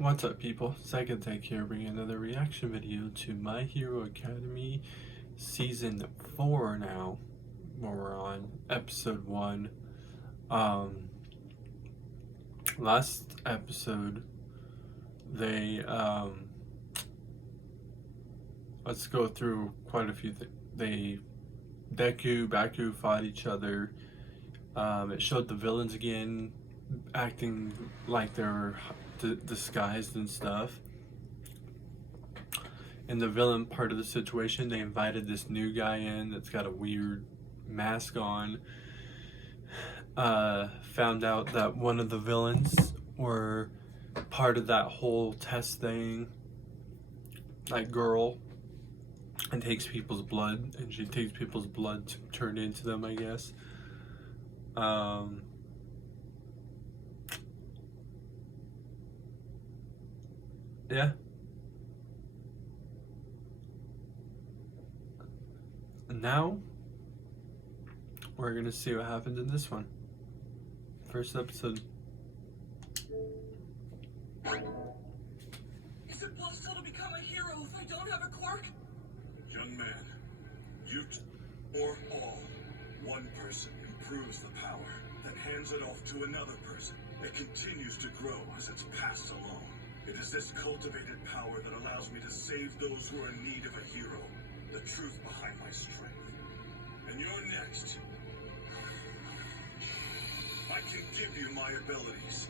What's up, people? Second Take here, bringing another reaction video to My Hero Academy Season 4 now, where we're on Episode 1. Last episode, they, let's go through quite a few things. Baku fought each other. It showed the villains again, acting like they were disguised and stuff. In the villain part of the situation, they invited this new guy in that's got a weird mask on. Found out that one of the villains were part of that whole test thing. That girl, and takes people's blood, and she takes people's blood to turn into them, I guess. Yeah. And now we're gonna see what happens in this one. First episode. Is it possible to become a hero if I don't have a quirk? Young man, you or all, one person improves the power, then hands it off to another person. It continues to grow as it's passed along. It is this cultivated power that allows me to save those who are in need of a hero, the truth behind my strength. And you're next. I can give you my abilities.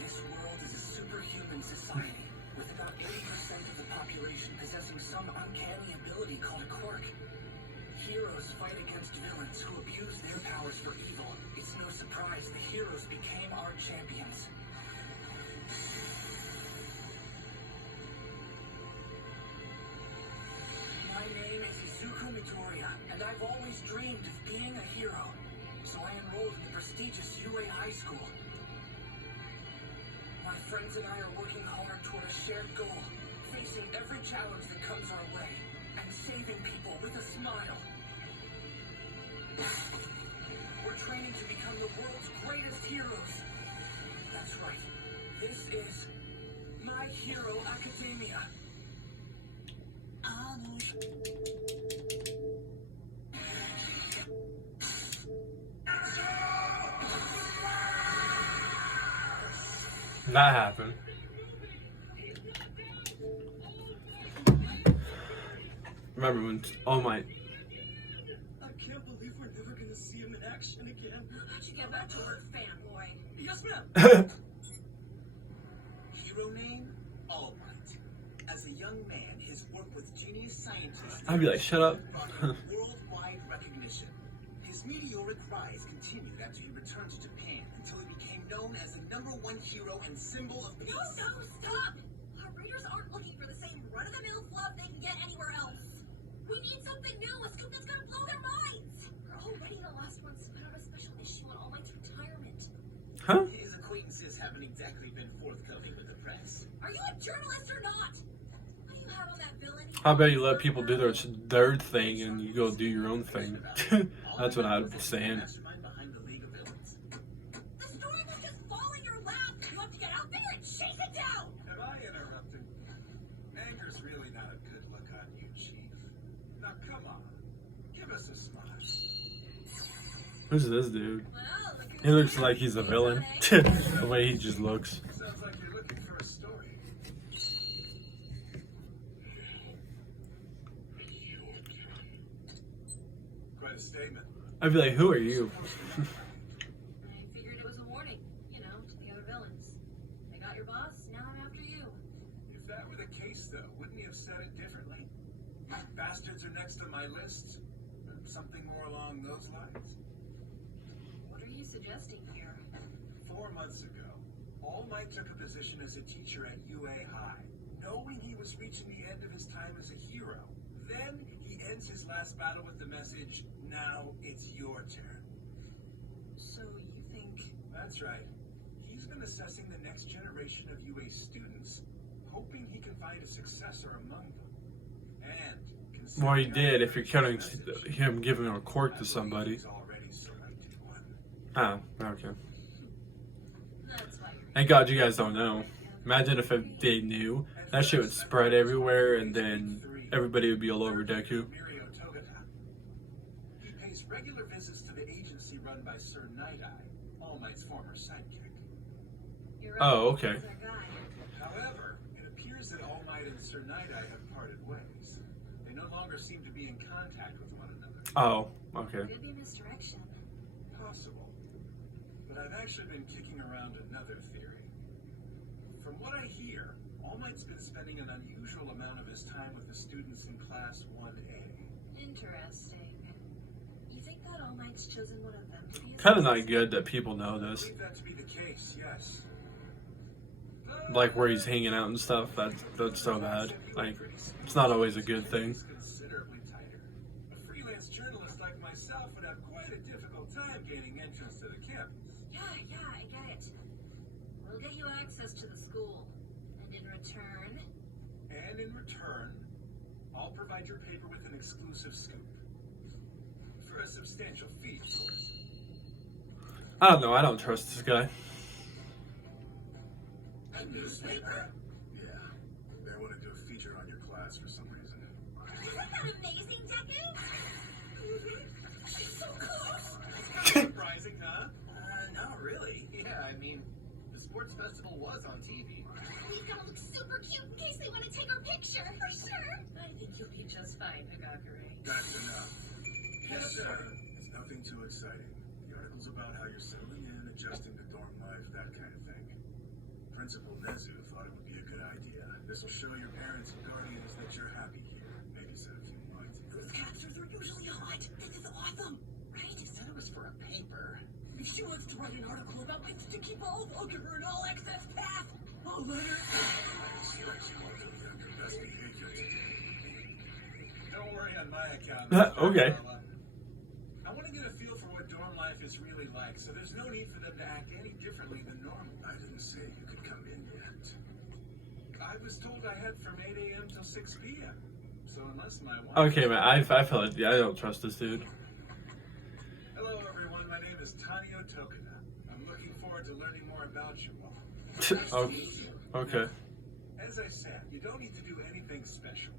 This world is a superhuman society, with about 80% of the population possessing some uncanny ability called a quirk. Heroes fight against villains who abuse their powers for evil. It's no surprise the heroes became our champions. My name is Izuku Midoriya, and I've always dreamed of being a hero. So I enrolled in the prestigious UA High School. My friends and I are working hard toward a shared goal, facing every challenge that comes our way, and saving people with a smile. We're training to become the world's greatest heroes. That's right. This is My Hero Academia. That happened. Remember when all my I can't believe we're never gonna see him in action again. How'd you get back to work, fanboy? Yes, ma'am. Hero name? All Might. As a young man, his work with genius scientists I'd be like, shut up. brought him worldwide recognition. His meteoric rise continued after he returned to Japan until he became known as the #1 hero and symbol of peace. No, stop! Our readers aren't looking for the same run-of-the-mill fluff they can get anywhere else. We need something new, a scoop that's gonna blow their minds. We're already the last ones to put out a special issue on All Might's retirement. Huh? His acquaintances haven't exactly been forthcoming with the press. Are you a journalist or not? What do you have on that villain? How about you let people do their thing and you go do your own thing? That's what I was saying. Mastermind behind the League of Villains. The story will just fall in your lap. You have to get out there and chase it down. Have I interrupted? Anger's really not a good look on you, Chief. Now come on, give us a smile. Who's this dude? Well, look at He looks like he's a villain. The way he just looks. Sounds like you're looking for a story. Quite a statement. I'd be like, who are you? I figured it was a warning, to the other villains. They got your boss, now I'm after you. If that were the case, though, wouldn't you have said it differently? Bastards are next on my list. Something more along those lines. What are you suggesting here? 4 months ago, All Might took a position as a teacher at UA High, knowing he was reaching the end of his time as a hero. Then he ends his last battle with the message, "Now it's your turn." So you think... That's right. He's been assessing the next generation of UA students, hoping he can find a successor among them. And Well, he did if you're counting him giving a quirk to somebody. he's already selected one. Oh, okay. Thank God you guys don't know. Imagine if they knew. That shit would spread everywhere, and then everybody would be all over Deku. He pays regular visits to the agency run by Sir Night-Eye, All Might's former sidekick. You're right. Oh, okay. He's that guy. However, it appears that All Might and Sir Night-Eye have parted ways. They no longer seem to be in contact with one another. Oh, okay. Could be misdirection. Possible. But I've actually been kicking around another theory. From what I hear, All Might's been spending an unusual amount of his time with the students in Class 1A. Interesting. You think that All Might's chosen one of them to be his Kind of not assistant? good that people know I this. believe that to be the case, yes. Like where he's hanging out and stuff. That's so bad. Like, it's not always a good thing. Considerably tighter. A freelance journalist like myself would have quite a difficult time gaining entrance to the campus. Yeah, I get it. We'll get you access to the school. And in return, I'll provide your paper with an exclusive scoop. For a substantial fee, of course. I don't know. I don't trust this guy. A newspaper? Yeah. They want to do a feature on your class for some reason. Isn't that amazing, Deku? She's so close! Surprising, huh? Not really. Yeah, I mean, the sports festival was on TV. We've got to look super cute in case they want to take our picture. For sure. I think you'll be just fine, Hagakure. That's enough. Yes, sir. It's nothing too exciting. The article's about how you're settling in, adjusting to dorm life, that kind of thing. Principal Nezu thought it would be a good idea. This will show your parents and guardians that you're happy here. Maybe set a few minds. Those captures are usually hot. This is awesome. Right? She said it was for a paper. If she wants to write an article about Instant Keep All, I'll give her an all-access pass. I'll let her. I expect you all to be on your best behavior today. Don't worry on my account. Okay. I want to get a feel for what dorm life is really like, so there's no need for them to act any differently than normal. I didn't say you could come in yet. I was told I had from 8 a.m. till 6 p.m. So unless my wife... Okay, man. I feel like I don't trust this dude. Hello, everyone. My name is Tanio Tokuna. I'm looking forward to learning more about you all. Oh, okay. As I said, you don't need to do anything special.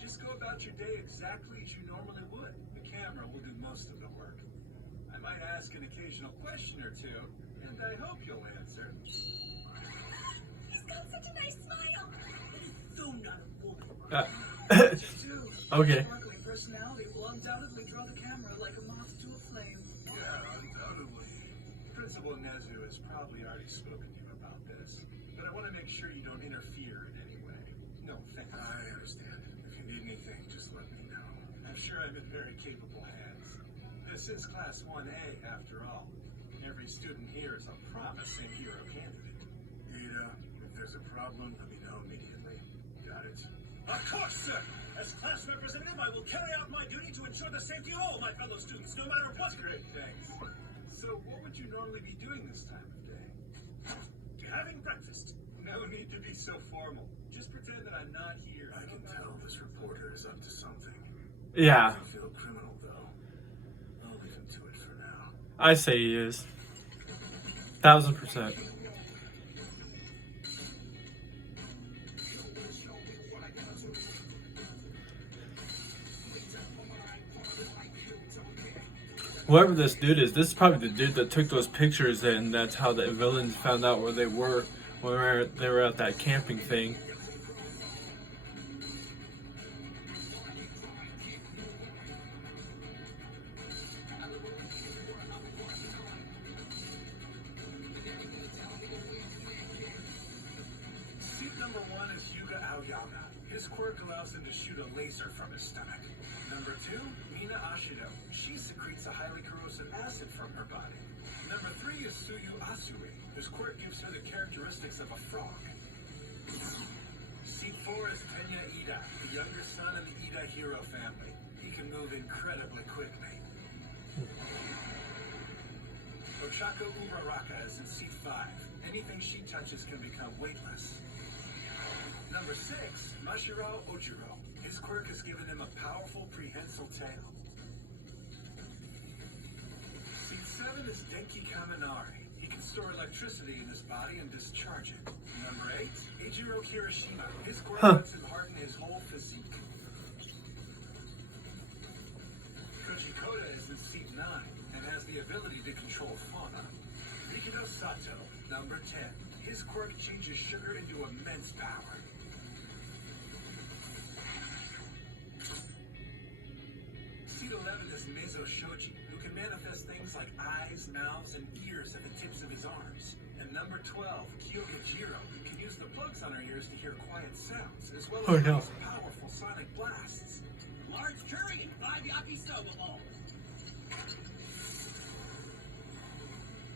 Just go about your day exactly as you normally would. The camera will do most of the work. I might ask an occasional question or two, and I hope you'll answer. He's got such a nice smile. That is so not a woman. Okay. Sparkling personality will undoubtedly draw the camera like a moth to a flame. Yeah, undoubtedly. Principal Nezu has probably already spoken to you about this, but I want to make sure you don't interfere in any way. No, thank you. I understand. If you need anything, just let me know. I'm sure I'm in very capable hands. This is Class 1A, after all. Every student here is a promising hero candidate. Ida, if there's a problem, let me know immediately. Got it? Of course, sir! As class representative, I will carry out my duty to ensure the safety of all my fellow students, no matter what. Great, thanks. So, what would you normally be doing this time of day? Having breakfast. No need to be so formal. Just pretend that I'm not here. I can tell this reporter is up to something. Yeah. I feel criminal, though. I'll leave him to it for now. I say he is. 1000%. Whoever this dude is, this is probably the dude that took those pictures, and that's how the villains found out where they were when they were at that camping thing. Seat number 1 is Yuga Aoyama. His quirk allows him to shoot a laser from his stomach. Number 2, Mina Ashido. She secretes a highly corrosive acid from her body. Number 3 is Suyu Asui. His quirk gives her the characteristics of a frog. Seat 4 is Tenya Ida, the younger son of the Ida hero family. He can move incredibly quickly. Ochako Ubaraka is in seat 5. Anything she touches can become weightless. Number 6, Mashiro Ojiro. His quirk has given him a powerful prehensile tail. Seat 7 is Denki Kaminari. He can store electricity in his body and discharge it. Number 8, Ichiro Kirishima. His quirk Huh. lets him harden his whole physique. Koda is in seat 9 and has the ability to control fauna. Rikido Sato, number 10. His quirk changes sugar into immense power. Seat 11 is Meizo Shoji, who can manifest things like eyes, mouths, and ears at the tips of his arms. And number 12, Kyoga Jiro, can use the plugs on her ears to hear quiet sounds, as well as release powerful sonic blasts. Large curry and 5 yakisoba bowls.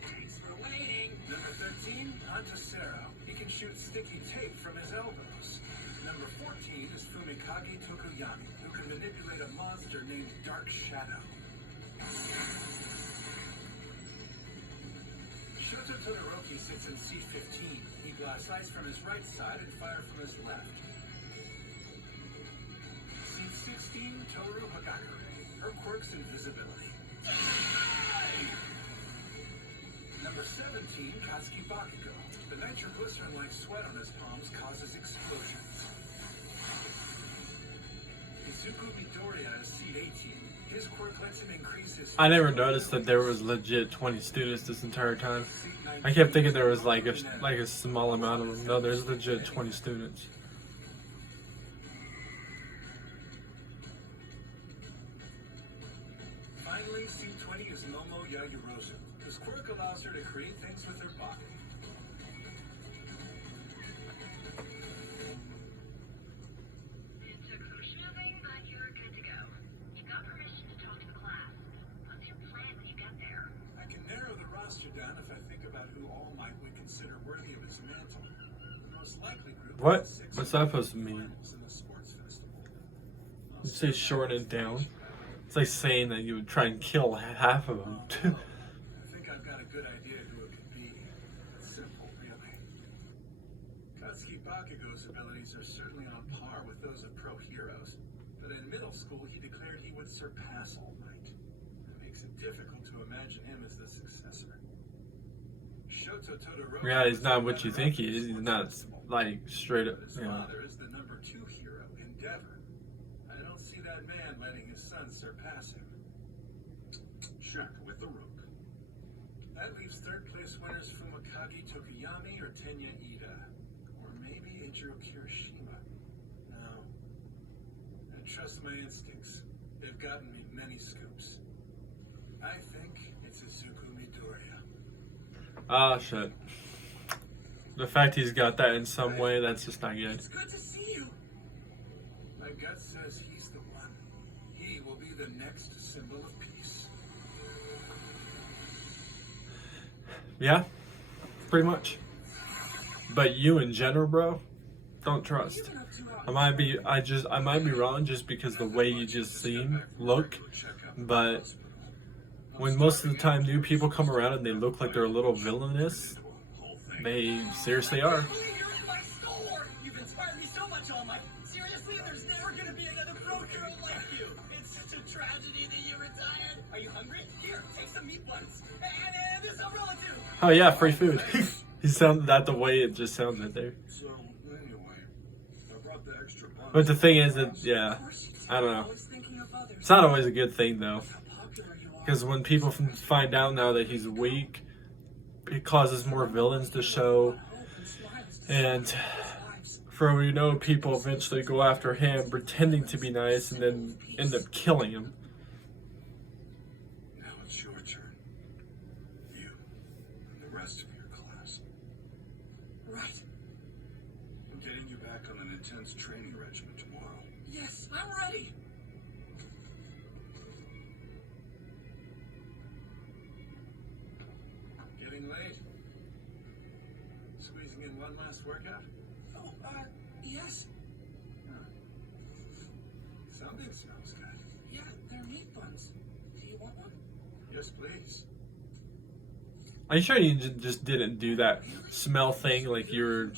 Thanks for waiting. Number 13, Antasero. He can shoot sticky tape from his elbows. Number 14 is Fumikage Tokuyami, who can manipulate a monster named Dark Shadow. Shoto Todoroki sits in seat 15. He blasts ice from his right side and fire from his left. Seat 16, Toru Hagakure. Her quirk's invisibility. Number 17, Katsuki Bakugo. The nitroglycerin-like sweat on his palms causes explosions. Izuku Midoriya is seat 18. His quirk lets him increase his... I never noticed that there was legit 20 students this entire time. I kept thinking there was like a small amount of them. No, there's legit 20 students. Finally, seat 20 is Momo Yagirozu. His quirk allows her to create things with her body. It took some schmoozing, but you're good to go. You got permission to talk to the class. What's your plan when you get there? I can narrow the roster down if I think about who All Might would consider worthy of his mantle. The most likely group What? is 6 What's that supposed to mean? finals in the sports festival. You say shorten it down. It's like saying that you would try and kill half of them. I think I've got a good idea who it could be. It's simple, really. Katsuki Bakugo's abilities are certainly on par with those of pro heroes, but in middle school he declared he would surpass All Might. It makes it difficult to imagine him as the successor. Shoto Todoroki... Yeah, he's not what you think he is. He's not like straight up. But his father is the number 2 hero, Endeavor. I don't see that man letting his son surpass him. Check with the rook. That leaves third place winners Fumikage Tokuyami or Tenya Ida. Or maybe Ichiro Kirishima. No. I trust my instincts. They've gotten me many scoops. I think it's Izuku Midoriya. Ah, shit. The fact he's got that in some way, that's just not good. It's good to see you. My gut says he's the one. He will be the next symbol of peace. Yeah, pretty much. But you in general, bro, don't trust. I might be wrong just because the way you just look, but when most of the time new people come around and they look like they're a little villainous, they seriously are. You're in my store. You've inspired me so much, All Might. Seriously, there's never gonna be another pro hero like you. It's such a tragedy that you retired. Are you hungry? Here, take some meat buns. And this umbrella too. Oh yeah, free food. He sounded that the way it just sounded there. So, anyway, I brought the extra buns. But the thing is that, yeah, I don't know. It's not always a good thing though. Because when people find out now that he's weak, it causes more villains to show. And for all we know, people eventually go after him pretending to be nice and then end up killing him. Now it's your turn. You and the rest of your class. Right. I'm getting you back on an intense training regimen tomorrow. Yes, I'm ready. Getting late. Squeezing in one last workout? Oh, yes. Something smells good. Yeah, they're meat buns. Do you want one? Yes, please. Are you sure you just didn't do that smell thing? Like you're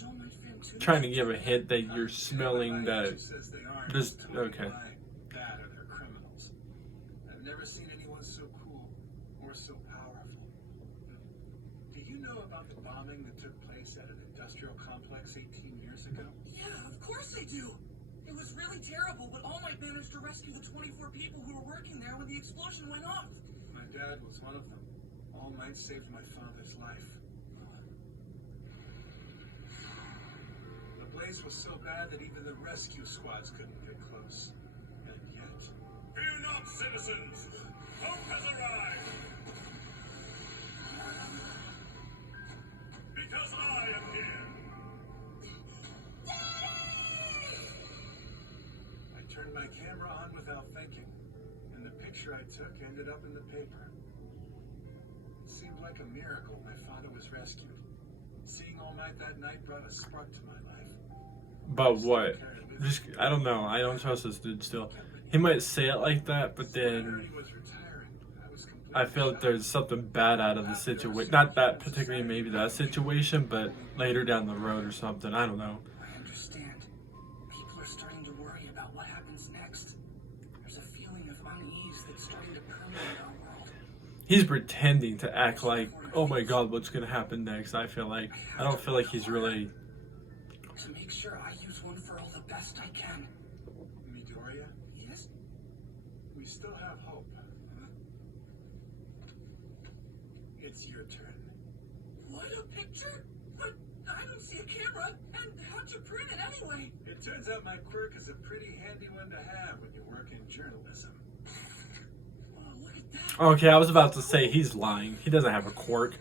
trying to give a hint that you're smelling that. Just okay. Bad or they're criminals. I've never seen anyone so cool or so powerful. Do you you know about the bombing that took place at an industrial complex 18 years ago? Yeah, of course I do. It was really terrible, but All Might managed to rescue the 24 people who were working there when the explosion went off. My dad was one of them. All Might saved my father's life. The blaze was so bad that even the rescue squads couldn't get close. And yet... Fear not, citizens! Hope has arrived! Because I am here! I turned my camera on without thinking, and the picture I took ended up in the paper. It seemed like a miracle my father was rescued. Seeing All Might that night brought a spark to my life. But what? Just, I don't know. I don't trust this dude still. He might say it like that, but then I feel like there's something bad out of the situation. Not that particularly, maybe that situation, but later down the road or something. I don't know. I understand. People are starting to worry about what happens next. There's a feeling of unease that's starting to permeate our world. He's pretending to act like, oh my god, what's gonna happen next? I don't feel like he's really... To make sure I use One for All the best I can. Midoriya, Yes? we still have hope. It's your turn. What, a picture? But I don't see a camera, and how'd you print it anyway? It turns out my quirk is a pretty handy one to have when you work in journalism. Oh, look at that. Okay, I was about to say he's lying. He doesn't have a quirk.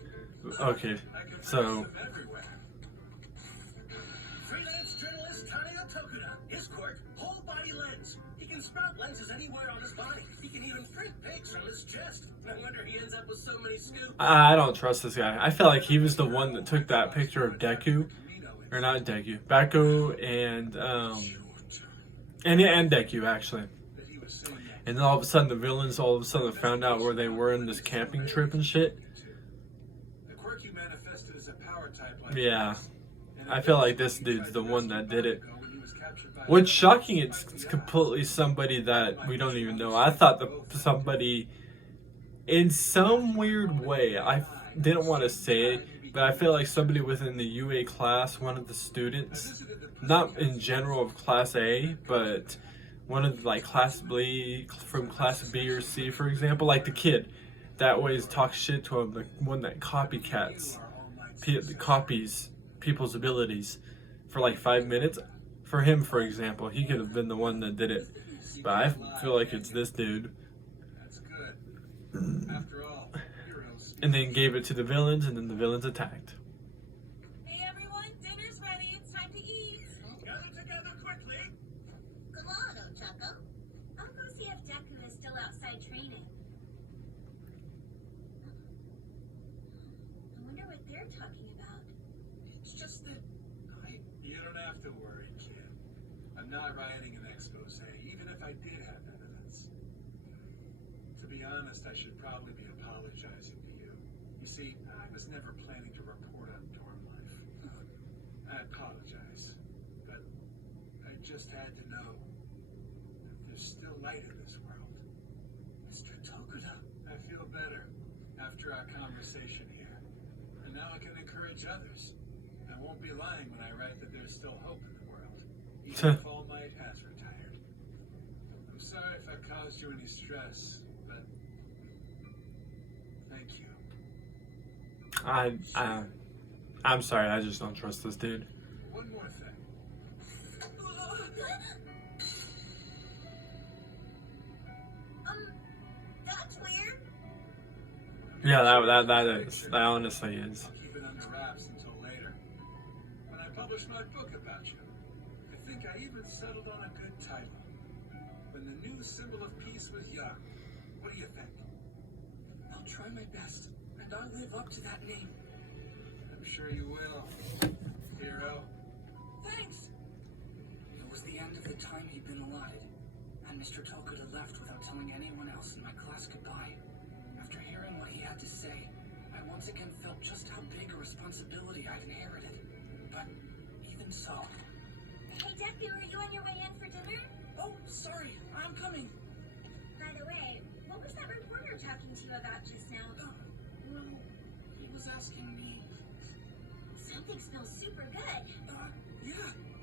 Okay, I can so... find them everywhere. Freelance journalist Taneo Tokuda. His quirk, whole body lens. He can sprout lenses anywhere on his body. He can even print pics from his chest. No wonder he ends up with so many scoops. I don't trust this guy. I feel like he was the one that took that picture of Deku. Or not Deku. Baku and Deku, actually. That he was saying that And then all of a sudden the villains found out where they were in this camping trip and shit. the quirk you manifested as a power type like Yeah. this. And I feel like this dude's the one that did it. when he was captured by What's shocking, it's completely somebody that we don't even know. I thought that somebody, in some weird way, I didn't want to say it, but I feel like somebody within the UA class, one of the students, not in general of Class A, but one of the, like Class B, from Class B or C, for example, like the kid that always talks shit to him, the one that copycats, copies people's abilities for like 5 minutes. For him, for example, he could have been the one that did it, but I feel like it's this dude. That's good. After all, heroes. And then gave it to the villains, and then the villains attacked. Hey everyone, dinner's ready. It's time to eat. Gather together quickly. Come on, Ochako. I'll go see if Deku is still outside training. I wonder what they're talking about. It's just that You don't have to worry, kid. I'm not writing an expose, even if I did have evidence. To be honest, I should probably be apologizing to you. You see, I was never planning to report on dorm life. I apologize, but I just had to know that there's still light in this world. Mr. Tokuda. I feel better after our conversation here, and now I can encourage others. I won't be lying when I write that there's still hope in the world, even if All Might has retired. I'm sorry if I caused you any stress, but thank you. I'm sorry, I just don't trust this dude. One more thing. That's weird. Yeah, that honestly is. I'll keep it under wraps until later. When I publish my book about you, I think I even settled on a good title. When the new symbol of peace was young. What do you think? I'll try my best, and I'll live up to that name. I'm sure you will, hero. Thanks. It was the end of the time he'd been allotted, and Mr. Tokuda left without telling anyone else in my class goodbye. After hearing what he had to say, I once again felt just how big a responsibility I'd inherited. But even so... Hey Deku, are you on your way in for dinner? Oh, sorry, I'm coming. By the way, what was that reporter talking to you about just now? Well, he was asking me... Something smells super good. Yeah.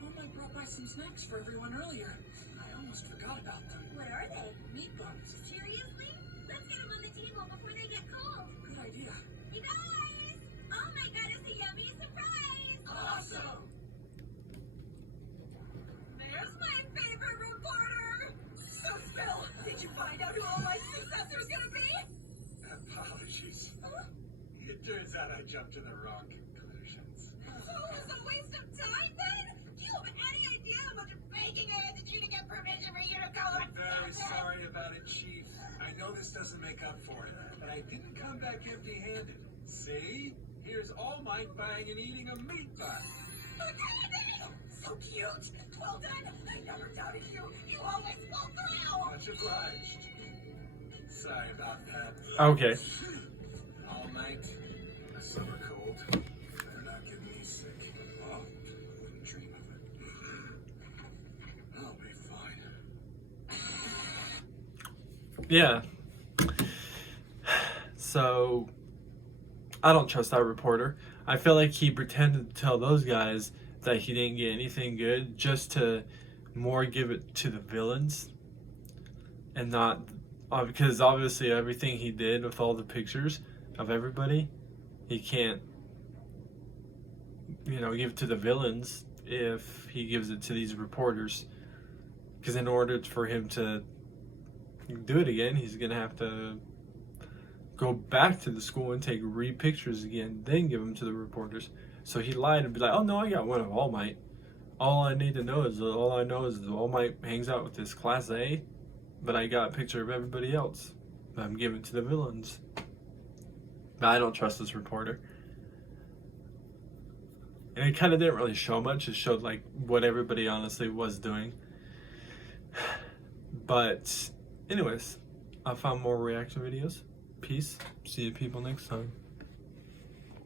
All Might brought by some snacks for everyone earlier. I almost forgot about them. What are they? Meat buns. Seriously? Let's get them on the table before they get cold. Good idea. You guys! Oh my god, it's a yummy surprise! Awesome! There's my favorite reporter! So, Phil, did you find out who All Might's successor's gonna be? Apologies. It turns out I jumped to the wrong conclusions. So it was a waste of time then? Do you have any idea how much baking I had to do to get permission for you to go I'm very sorry about it, Chief. I know this doesn't make up for it, but I didn't come back empty-handed. See? Here's All Might buying and eating a meat bun. So cute! Well done! I never doubted you! You always pull through! Much obliged. Sorry about that. Okay. All Might, a summer cold. Better not get me sick. Oh, wouldn't dream of it. I'll be fine. Yeah. So, I don't trust that reporter. I feel like he pretended to tell those guys that he didn't get anything good just to more give it to the villains and not because obviously everything he did with all the pictures of everybody, he can't give it to the villains if he gives it to these reporters, because in order for him to do it again, he's gonna have to go back to the school and take pictures again, then give them to the reporters. So he lied and be like, oh no, I got one of All Might. All I know is All Might hangs out with this class A, but I got a picture of everybody else. I'm giving it to the villains. But I don't trust this reporter. And it kind of didn't really show much. It showed like what everybody honestly was doing. But anyways, I found more reaction videos. Peace. See you people next time.